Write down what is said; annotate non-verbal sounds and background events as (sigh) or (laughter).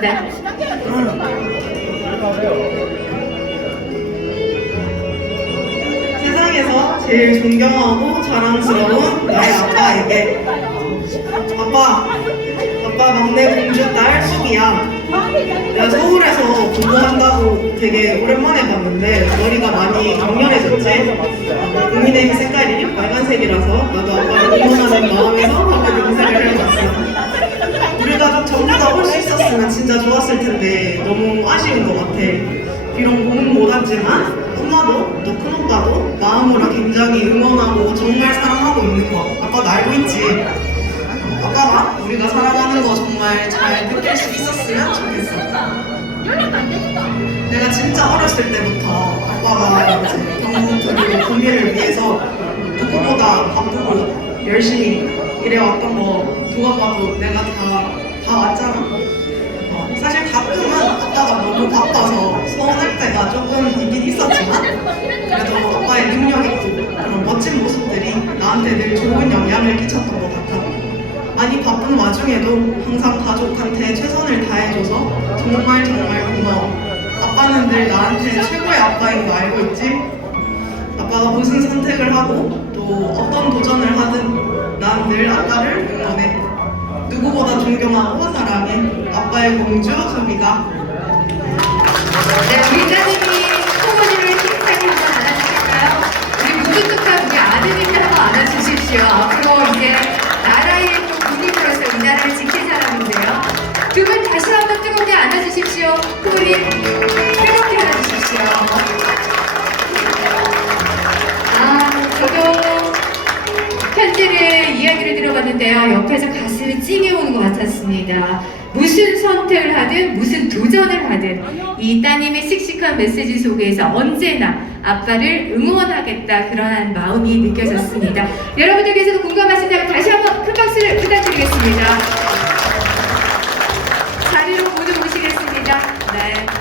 네. 세상에서 제일 존경하고 자랑스러운 나의 아빠에게 아빠 아빠 막내 공주 딸 수비야 내가 서울에서 공부한다고 되게 오랜만에 봤는데 머리가 많이 강렬해졌지 국민의힘 색깔이 빨간색이라서 나도 아빠를 응원하는 마음 진짜 좋았을 텐데 너무 아쉬운 것 같아. 비록 몸은 못하지만 엄마도 또 큰 오빠도 마음으로 굉장히 응원하고 정말 사랑하고 있는 거 아빠도 알고 있지? 아빠가 우리가 사랑하는 거 정말 잘 느낄 수 있었으면 좋겠어. 내가 진짜 어렸을 때부터 아빠가 이제 경북 그리고 국민을 위해서 누구보다 바쁘고 열심히 일해왔던 거 누가 봐도 내가 다, 다 왔잖아 바빠서 서운할 때가 조금 있긴 있었지만 그래도 아빠의 능력 있고 그런 멋진 모습들이 나한테 늘 좋은 영향을 끼쳤던 것 같아. 많이 바쁜 와중에도 항상 가족한테 최선을 다해줘서 정말 정말 고마워. 아빠는 늘 나한테 최고의 아빠인 거 알고 있지? 아빠가 무슨 선택을 하고 또 어떤 도전을 하든 난 늘 아빠를 응원해. 누구보다 존경하고 사랑해. 아빠의 공주 소미가. 네, 우리 따님이 소원이를 힘차게 한번 안아주실까요? 우리 무뚝뚝한 우리 아드님들 한번 안아주십시오. 앞으로 이제 나라의 또 국민으로서 이 나라를 지킬 사람인데요. 두 분 다시 한번 뜨겁게 안아주십시오. 우리 뜨겁게 안아주십시오. 아, 저도 편지를 이야기를 들어봤는데요. 옆에서 가슴이 찡해 오는 것 같았습니다. 무슨 선택을 하든 무슨 도전을 하든 이 따님의 씩씩한 메시지 속에서 언제나 아빠를 응원하겠다 그런 마음이 느껴졌습니다. (laughs) 여러분들께서도 공감하신다면 다시 한번 큰 박수를 부탁드리겠습니다. 자리로 모두 모시겠습니다. 네.